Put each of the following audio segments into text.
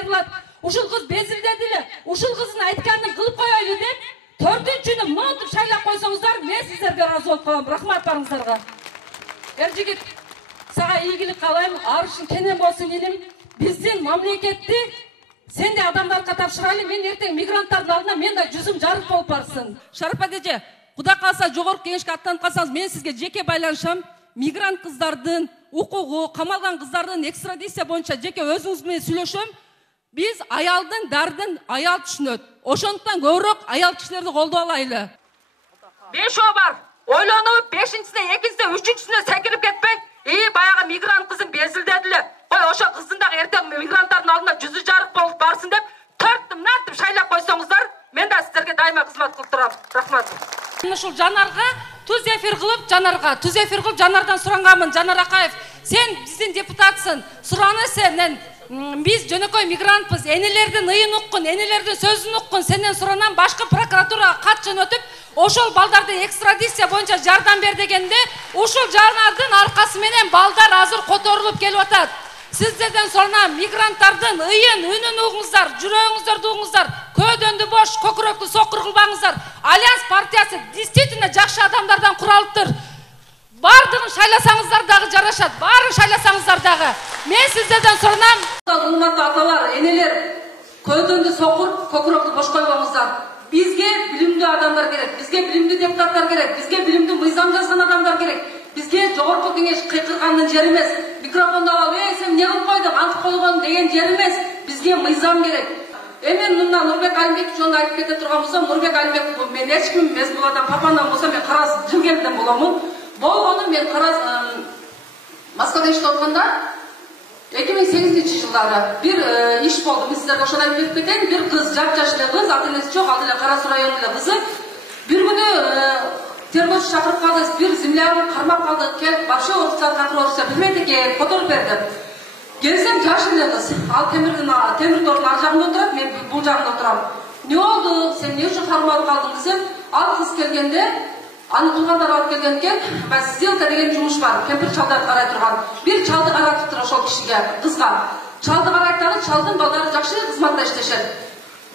Айбулат ушул кыз безилдеди эле, ушул кыздын айтканын кылып коелу деп 4-күнү монтуп шайлап койсоңуздар, мен сиздерге ыраазы болуп калам. Рахмат барыңыздарга. Эржигит, сага ийгилик каалайм, арышың кенен болсун иним. Биздин мамлекетти сен де адамдарга тапшырайлы. Мен эртең мигранттардын алдына мен да жүзүм жарык болуп барсын. Шарапат эже, Кудай кааласа жогорку кеңешке аттанып калсаңыз, мен сизге жеке байланышам. Мигрант кыздардын укугу, камалган кыздардын экстрадиция боюнча жеке өзүңүз менен сүйлөшөм. Биз аялдын дардын аял түшүнөт. Ошондуктан көбүрөөк аял кишилерди колдоп алайлы. 5 о бар. Ойлонуп 5-сине, 2-сине, 3-сине секирип кетпей, баягы мигрант кызын безилдедиле. Ой, ошо кыздын дагы эртең мигранттардын алдына жүзү жарык болуп барсын деп 4 мынантип шайлап койсоңуздар, мен да сиздерге дайыма кызмат кылып турам. Рахмат. Ушул Жанарга туз эфир кылып, Жанардан суранганмын. Жанар Акаев, сен биздин депутатсың. Сураны сенен. Биз жөнөкөй мигрантпыз. Энелердин ыйын уккун, энелердин сөзүн уккун. Сенен суранам, башкы прокуратурага кат жөнөтүп, ошол балдарды экстрадиция боюнча жардам бер дегенде, ушул Жанардын аркасы менен балдар азыр которулуп келип атат. Сиздерден суранам, мигранттардын ыйын үнүн угуңуздар, жүрөгүңүздөрдү угуңуздар, көөдөндү бош, көкүрөктү сокур кылбаңыздар. Альянс партиясы действительно жакшы адамдардан куралыптыр. Бардығын шайласаңыздар дагы жарашат, барын шайласаңыздар дагы. Мен сиздерден суранам, урматтуу аталар, энелер, көөдөндү сокур, көкүрөктү бош койбоңуздар. Бизге билимдүү адамдар керек, бизге билимдүү депутаттар керек, бизге билимдүү мыйзам жазган адамдар керек. Бизге жогорку кеңеш кыйкыргандын жери эмес. Микрофонду алып, сен эмне кылып койдуң, антып койгон деген жери эмес. Бизге мыйзам керек. Мен мында Нурбек Алимбеков жөнүндө айтып кете турган болсом, Нурбек Алимбеков мен эч ким эмес, бул адам папамдан болсо мен карас жылгенден боломун. Болгону мен карас Москвада иштеп атканда 2008-жылдары бир иш болду. Мен сиздерге ошону айтып кетейин. Бир кыз, жап-жаш эле кыз, ата-энеси жок, ал эле Кара Суу районунун эле кызы. Бир күнү тергөөчү чакырып калды, бир землягын кармап калды. Келип, вообще орусча, орусча билбейт экен, которуп берди. Келсем жаш эле кыз. Ал темир тордун ар жагында отурат, мен бул жагында отурам. Не болду? Сен эмне үчүн кармалып калдың десем, ал кыз келгенде, аны туугандар алып келген экен, сделка деген жумуш бар, кемпир чалдарды карай турган. Бир чалды каратыптыр ошол кишиге, кызга. Чалды карайтары, чалдын балдары жакшы кызматта иштешет.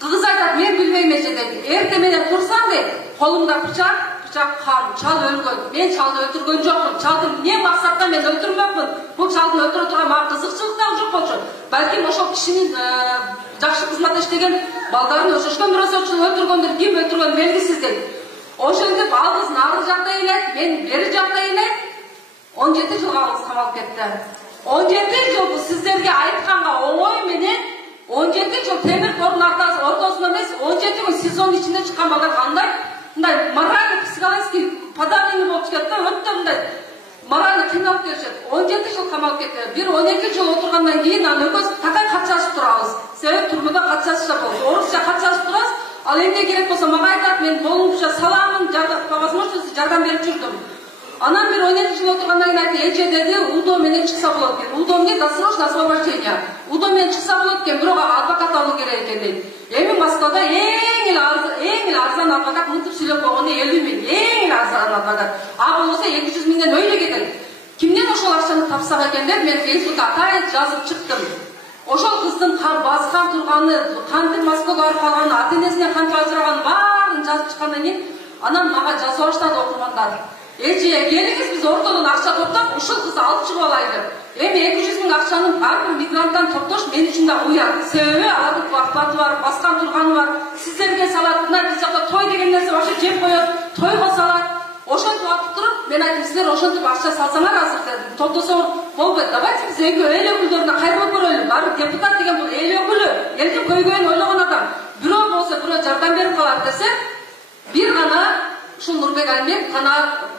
Кыз айтат, мен билбейм эже дейт. Эрте менен турсам дейт, колумда бычак кам, чал өлгөн. Мен чалды өлтүргөн жокмун. Чалды эмне максатта мен өлтүрмөкмүн. Бул чалдын өлтүрө турган мага кызыкчылык да жок болчу. Балким ошол кишинин жакшы кызматта иштеген балдарын өшөшкөн бирөөсү өлтүргөндүр, ким өлтүргөн белгисиз дейт. Ошентип ал кыз нары жакта элек, мен бери жакта элек 17 жылга ал кыз камалып кетти. 17 жыл сиздерге айтканга оңой менен 17 жыл темир тордун ортосунда эмес, 17 күн сезон ичинде чыккан балдар кандай мындай морально психологический подавление болуп кетти да, өтө мындай морально кыйналып келишет. 17 жыл камалып кетти. Бир 12 жыл отургандан кийин аны экөөбүз такай кат жазып турабыз. Себеби түрмөдө кат жазышта болду. Орусча кат жазып турабыз. Ал эмне керек болсо мага айтат, мен колумча саламын, по возможности жардам берип жүрдүм. Анан бир 17 жыл отургандан кийин айтты, эже деди, УДО менен чыкса болот экен. УДО эмне досрочное освобождение. УДО менен чыкса болот экен, бирок адвокат алуу керек экен дейт. Эми Москвада эң эле арзан адвокат мынтип сүйлөп койгону 50 000, эң эле арзан адвокат. А болбосо 200 000ден өйлө кетет. Кимден ошол акчаны тапсак экен деп мен Фейсбукка атайын жазып чыктым. Ошол кыздын баскан турганы, кантип Москвага барып калганын, ата-энесине кантип ажыраганы баарын жазып чыккандан кийин анан мага жаза баштады окурмандар. Эже, келиңиз биз ортодон акча топтоп, ушул кызды алып чыгып алайлы. Эми 200 000 акчаны ар бир мигранттан топтош мен үчүн да уят. Себеби алардын зарплаты бар, баскан турганы бар. Сиздерге салат, мына биз жакта той деген нерсе вообще жеп коет, тойго салат. Ошентип атып туруп, мен айттым, силер ошентип акча салсаңар азыр дедим. Топтосо болбойт. Давайте биз эл өкүлдөрүнө кайрылып көрөлү. Баары депутат деген бул эл өкүлү, элдин көйгөйүн ойлогон адам. Бирөө болсо бирөө жардам берип калат десе, бир гана ушул Нурбек Алимбеков гана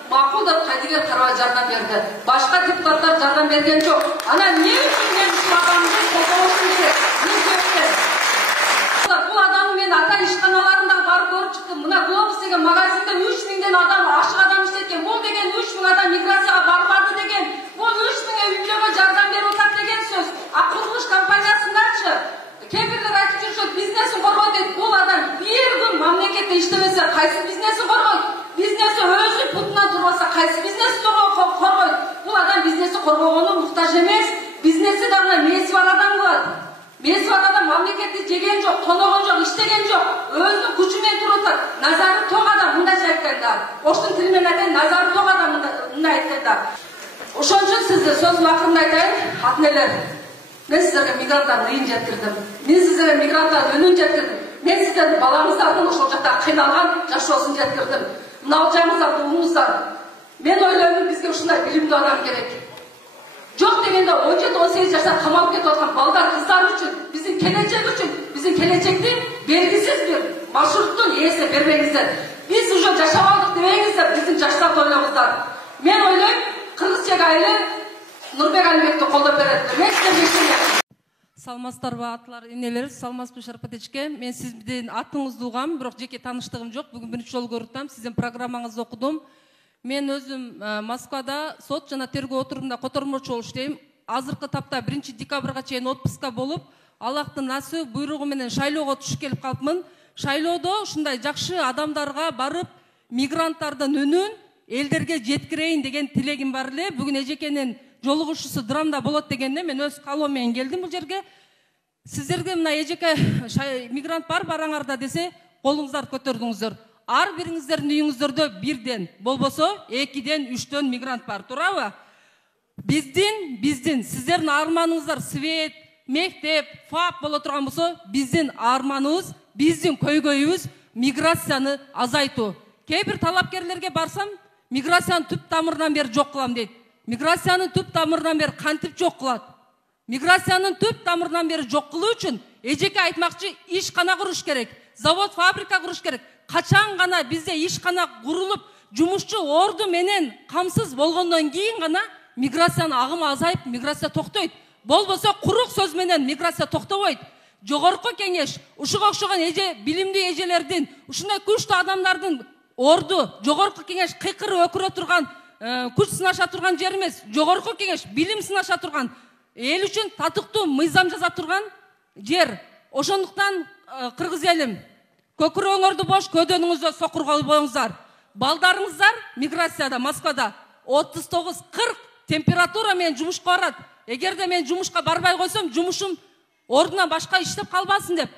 макул деп кайдыгер карабай жардам берди. Башка депутаттар жардам берген жок. Анан эмне үчүн мен ушул адамды колдошум керек? Бул адамды мен ата ишканаларында барып көрүп чыктым. Мына Глобус деген магазинде 3000ден адам, ашык адам иштеткен. Бул деген 3000 адам миграцияга барбады деген. Бул 3000 үй-бүлөгө жардам берип атат деген сөз. А курулуш компаниясындачы кемпирлер айтып жүрүшөт, бизнесин коргойт дейт. Бул адам бир күн мамлекетте иштебесе, кайсы бизнесин коргойт? Бизнеси өзү путунан турбаса, кайсы бизнеси коргойт? Бул адам бизнеси коргогону муктаж эмес. Бизнеси дагы мээси бар адам кылат. Mesvakada mamleketni jegen жок, тоногон жок, иштеген жок. Өзүнүн күчү менен туруп атат. Назары ток адам мындай айтканда. Оштун тили менен айтайын, назары ток адам мындай айтканда. Ошон үчүн сизге сөзүм акырында айтайын, атнелер. Мен сиздерге мигранттардын ыйын жеткирдим. Мен сиздерге мигранттардын үнүн жеткирдим. Мен сиздердин балаңыздардын ошол жакта кыйналган жашоосун жеткирдим. Мына алжаңыздар, угуңуздар. Мен ойлойм, бизге ушундай билимдүү адам керек. Жок дегенде 17-18 жашта камалып кетип аткан балдар, кыздар үчүн, биздин келечекти белгисиз бир маршруттун ээси бербеңиздер. Биз уже жашап алдык дебеңиздер, биздин жаштарды ойлоңуздар. Мен ойлойм, Кыргыз чек айылы Нурбек Алимбекти колдоп берет. Мен сиздерге Салмастарбы атлар, энелер, салмаспы Шарпатечке. Мен сиздин атыңызды угам, бирок жеке тааныштыгым жок. Бүгүн биринчи жолу көрүп атам, сиздин программаңызды окудум. Мен өзүм Москвада сот жана тергөө отурумунда котормочу болуп иштейм. Азыркы тапта 1 декабрга чейин отпуска болуп, Аллахтын насыйбы буйругу менен шайлоого түшүп келип калыпмын. Шайлоодо ушундай жакшы адамдарга барып, мигранттардын үнүн элдерге жеткирейин деген тилегим бар эле. Бүгүн эжекенин жолугушуусу драмда болот дегенде мен өз калоом менен келдим бул жерге. Сиздерге мына эжеке мигрант бар бараңарда десе, колуңуздарды көтөрдүңүздөр. Ар бириңиздердин үйүңүздөрдө 1ден, болбосо 2ден, 3дөн мигрант бар, туурабы? Биздин сиздердин арманыңыздар свет, мектеп, ФАП боло турган болсо, биздин арманыбыз, биздин көйгөйүбүз миграцияны азайтуу. Кээ бир талапкерлерге барсам, миграциянын түп тамырынан бери жок кылам дейт. Миграциянын түп тамырынан бери кантип жок кылат? Миграциянын түп тамырынан бери жок кылуу үчүн эжеке айтмакчы, ишкана куруш керек, завод, фабрика куруш керек. Качан гана бизде ишкана курулуп, жумушчу орду менен камсыз болгондон кийин гана миграциянын агымы азайып, миграция токтойт. Болбосо курук сөз менен миграция токтобойт. Жогорку кеңеш, ушуга окшогон билимдүү эжелердин, ушундай күчтүү адамдардын орду, жогорку кеңеш кыйкырып өкүрө турган, күч сынаша турган жер эмес. Жогорку кеңеш билим сынаша турган, эл үчүн татыктуу мыйзам жаза турган жер. Ошондуктан кыргыз элим, көкүрөңөрдү бош, көдөнүңүздө сокур болуңуздар. Балдарыңыздар миграцияда, Москвада 39-40 температура менен жумушка барат. Эгерде мен жумушка барбай койсом, жумушум ордунан башка иштеп калбасын деп.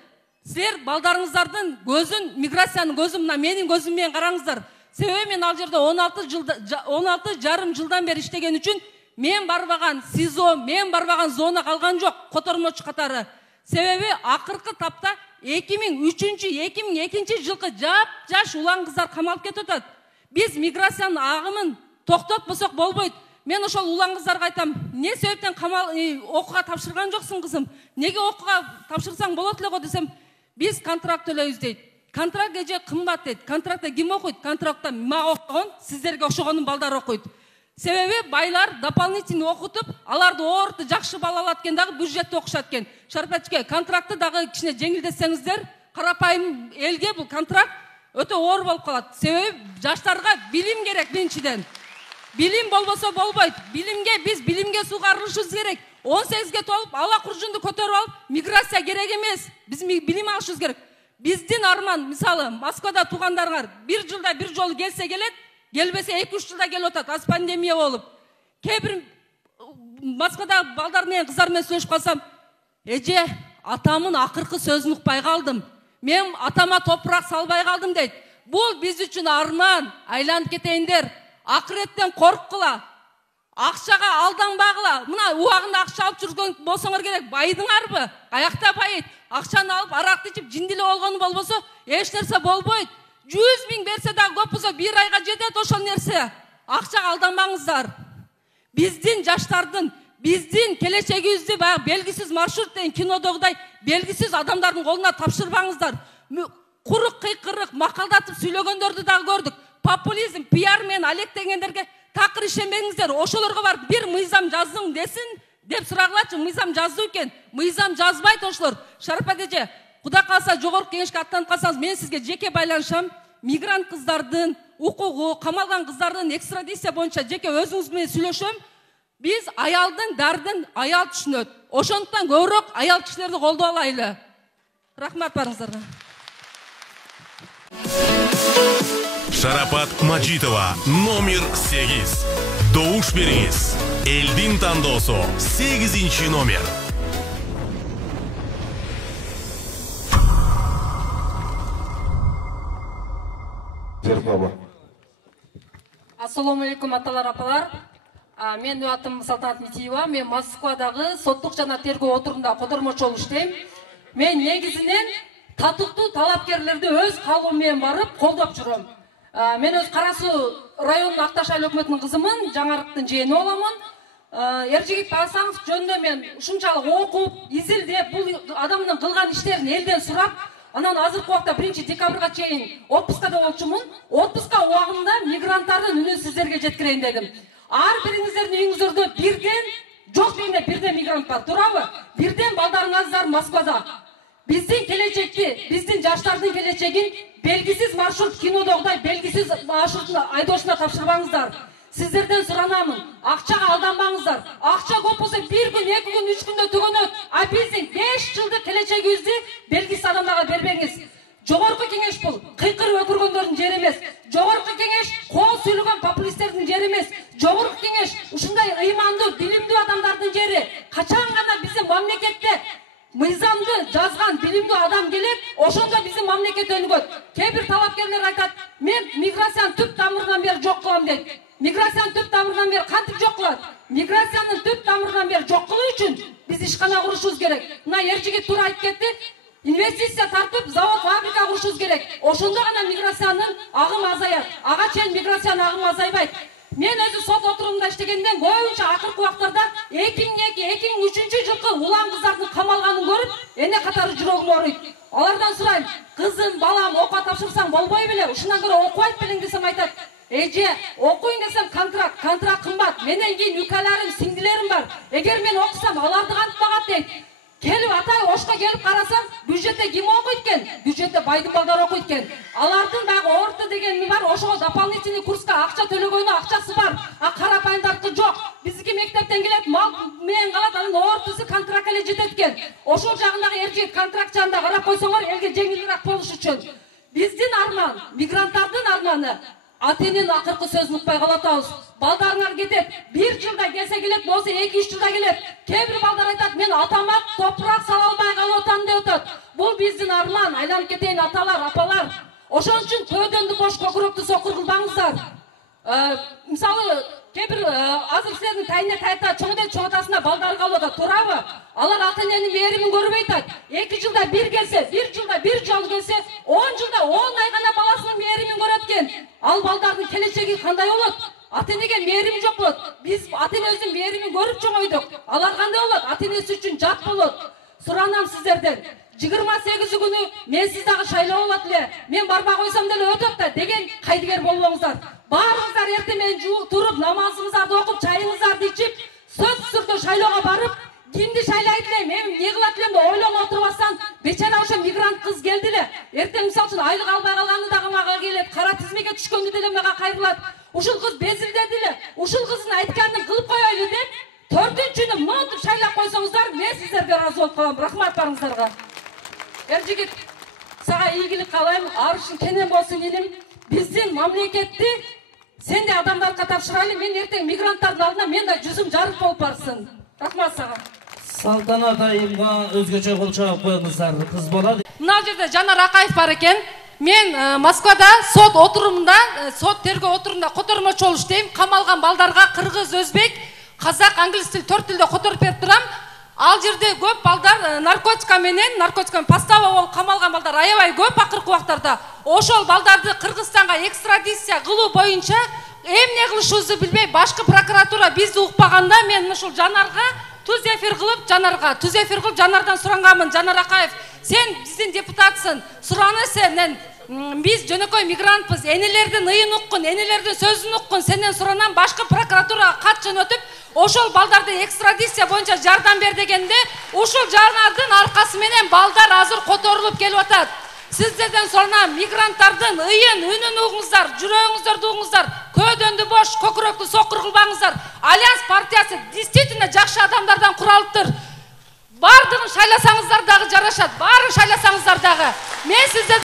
Силер балдарыңыздардын көзүн, миграциянын көзүн мына менин көзүм менен караңыздар. Себеби мен ал жерде 16 жарым жылдан бери иштеген үчүн мен барбаган СИЗО, мен барбаган зона калган жок, котормочу катары. Себеби акыркы тапта 2003-2002 жылкы жаш улан кыздар камалып кетип атат. Биз миграциянын агымын токтотпосок болбойт. Мен ошол улан кыздарга айтам, не себептен окууга тапшырган жоксуң кызым? Неге окууга тапшырсаң болот эле го десем, биз контракт төлөйбүз дейт. Контракт эже кымбат дейт. Контрактта ким окуйт? Контрактта мага окуган, сиздерге окшогонун балдар окуйт. Себеби байлар дополнительный окутуп, аларды орто жакшы бала алат экен дагы бюджетте окушат экен. Шарпатчке, контрактты дагы кичине жеңилдетсеңиздер, карапайым элге бул контракт өтө оор болуп калат. Себеби жаштарга билим керек биринчиден. Билим болбосо болбойт. Биз билимге сугарылышыбыз керек. 18ге толуп, ала куржунду көтөрүп алып, миграция керек эмес. Биз билим алышыбыз керек. Биздин арман, мисалы, Москвада туугандарыңар 1 жылда 1 жолу келсе келет, келбесе 2-3 жылда келип атат, аз пандемия болуп. Кээ бир Москвада балдар менен кыздар менен сүйлөшүп калсам, эже, атамын акыркы сөзүн укпай калдым. Мен атама топурак салбай калдым дейт. Бул биз үчүн арман. Айланып кетейиндер. Акыреттен корккула. Акчага алданбагыла. Мына убагында акча алып жүргөн болсоңор керек, байдыңарбы? Каякта байыт? Акчаны алып аракты ичип жиндиле болгону болбосо, эч нерсе болбойт. 100 000 берсе дагы көп болсо 1 айга жетет ошол нерсе. Акчага алданбаңыздар. Биздин жаштардын, биздин келечегибизди баягы белгисиз маршрут деген кинодогудай белгисиз адамдардын колуна тапшырбаңыздар. Курук кыйкырык макалдатып сүйлөгөндөрдү дагы көрдүк. Популизм, пиар менен алектегендерге такыр ишенбеңиздер. Ошолорго барып бир мыйзам жаздың десин деп сурагылачы, мыйзам жазды экен. Мыйзам жазбайт ошолор. Шарапат эже, Кудай калса жогорку кеңешке аттанып калсаңыз, мен сизге жеке байланышам. Мигрант кыздардын укугу, камалган кыздардын экстрадиция боюнча жеке өзүңүз менен сүйлөшөм. Биз аялдын дардын аял түшүнөт. Ошондуктан көбүрөөк аял кишилерди колдоп алайлы. Рахмат барыңыздарга. Шарапат Мажитова, номер 8. Добуш бериңиз. Элдин тандоосу 8-номер. Теркова. Ассаламу алейкум аталар апалар. Мен атым Салтанат Митиева. Мен Москвадағы соттық жана тергөө отурумда кодормочу иштейм. Мен негизинен татыктуу талапкерлерди өз калуум менен барып колдоп жүрөм. Мен өз Кара Суу районунун Акташ айыл өкмөтүнүн кызымын, Жаңарыктын жээни боламын. Эржигит Басанов жөнүндө мен ушунчалык окуп, изилдеп, бул адамдын кылган иштерин элден сурап, анан азыркы убакта 1 декабрга чейин отпускада болчумун. Отпуска убагында мигранттардын үнүн сиздерге жеткирейин дедим. Ар бириңиздердин үйүңүздөрдө бирден жок дегенде бирден мигрант бар, туурабы? Бирден балдарыңыздар Москвада. Биздин келечекти, биздин жаштардын келечегин белгисиз маршрут кинодогудай белгисиз маршруттун айдоочуна тапшырбаңыздар. Сиздерден суранамын, акчага алданбаңыздар. Акча көп болсо 1 күн, 2 күн, 3 күндө түгөнөт. А биздин 5 жылдык келечегибизди белгисиз адамдарга бербеңиз. Жогорку кеңеш бул кыйкыр өкүргөндөрдүн жери эмес. Жогорку кеңеш кол сүйлөгөн популисттердин жери эмес. Жогорку кеңеш ушундай ыймандуу, билимдүү адамдардын жери. Качан гана биздин мамлекетте мыйзамды жазган билимдүү адам келет, ошондо биздин мамлекет өнүгөт. Кээ бир талапкерлер айтат, мен миграциянын түп тамырынан бери жок кылам дейт. Миграциянын түп тамырынан бери кантип жок кылат? Миграциянын түп тамырынан бери жок кылуу үчүн биз ишкана курушубуз керек. Мына Эржигит туура айтып кетти. Инвестиция тартып, завод, фабрика курушубуз керек. Ошондо гана миграциянын агымы азаят. Ага чейин миграциянын агымы азайбайт. Мен өзү сот отурумунда иштегенден көбүнчө акыркы убактарда 2002-2003 жылкы улан кыздардын камалганын көрүп, эне катары жүрөгүм ооруйт. Алардан сурайм, кызым, балам, окууга тапшырсаң болбой беле? Ушундан көрө окубайт белең десем айтат. Эже, окуйын десем контракт кымбат. Менен кийин үкаларым, сиңдилерим бар. Эгер мен окусам, аларды кантип багат дейт. Келип атай ошко келип карасам, бюджетте ким окуйт экен? Бюджетте байдын балдары окуйт экен. Алардын дагы орто дегени бар, ошого дополнительный курска акча төлөгөнү акчасы бар. А карапайымдардыкы жок. Биздики мектептен келет, мал менен калат, анын ортосу контрактка эле жетет экен. Ошол жагындагы Эржигит контракт жагында карап койсоңор, элге жеңилирээк болуш үчүн. Биздин арман, мигранттардын арманы атенин акыркы сөзүн укпай калатабыз. Балдарыңар кетет, 1 жылда келсе келет, болсо 2-3 жылда келет. Кээ бир балдар айтат, мен атама топурак сала албай калып атам деп атат. Бул биздин арман, айланып кетейин аталар, апалар. Ошон үчүн көөдөндү бош, көкүрөктү сокур кылбаңыздар. Мисалы, кээ бир азыр силердин тайына тайта чоң атасына балдары калып атат, туурабы? Алар ата-эненин мээримин көрбөй атат. 2 жылда 1 келсе, 1 жылда 1 жолу келсе, 10 жылда 10 ай гана баласынын мээримин көрөт экен. Ал балдардын келечеги кандай болот? Ата-энеге мээрим жок болот. Биз ата-энебиздин мээримин көрүп чоңойдук. Алар кандай болот? Ата-энеси үчүн жат болот. Суранам сиздерден. 28 күнү мен сиз дагы шайлоо болот эле. Мен барбай койсом деле өтөт да деген кайдыгер болбоңуздар. Баарыңыздар эртең менен туруп, намазыңыздарды окуп, чайыңыздарды ичип, сөзсүз түрдө шайлоого барып, кимди шайлайт элем, мен эмне кылат элем деп ойлонуп отурбастан, бечара ошо мигрант кыз келди эле. Эртең мисалы үчүн айлык албай калганы дагы мага келет, кара тизмеге түшкөндү деле мага кайрылат. Ушул кыз безилдеди эле. Ушул кыздын айтканын кылып коелу деп, 4-күнү монтуп шайлап койсоңуздар, мен сиздерге ыраазы болуп калам. Рахмат барыңыздарга. Эржигит, сага ийгилик каалайм, арышың кенен болсун элим. Биздин мамлекетти сен де адамдарга тапшырайлы. Мен эртең мигранттардын алдына мен да жүзүм жарык болуп барсын. Рахмат сага. Салтанат айымга өзгөчө кол чабып коюңуздар, кыз болот. Мына жерде Жанар Акаев бар экен. Мен Москвада сот отурумунда, сот тергөө отурумунда котормочу болуп иштейм. Камалган балдарга кыргыз, өзбек, казак, англис тил 4 тилде которуп берип турам. Ал жерде көп балдар наркотика менен постава болуп камалган балдар аябай көп акыркы убактарда. Ошол балдарды Кыргызстанга экстрадиция кылуу боюнча эмне кылышыбызды билбей башкы прокуратура бизди укпаганда мен ушул Жанарга түз эфир кылып Жанардан суранганмын. Жанар Акаев, сен биздин депутатсың, сураны сенен. Биз жөнөкөй мигрантпыз, энелердин ыйын уккун, энелердин сөзүн уккун, сенен суранам. Башкы прокуратурага кат жөнөтүп, ошол балдарды экстрадиция боюнча жардам бер дегенде, ушул Жанардын аркасы менен балдар азыр которулуп келип атат. Сиздерден суранам, мигранттардын ыйын, үнүн угуңуздар, жүрөгүңүздөрдү угуңуздар, көөдөндү бош, көкүрөктү сокур кылбаңыздар. Альянс партиясы действительно жакшы адамдардан куралыптыр. Бардыгын шайласаңыздар дагы жарашат, баарын шайласаңыздар дагы. Мен сиздерден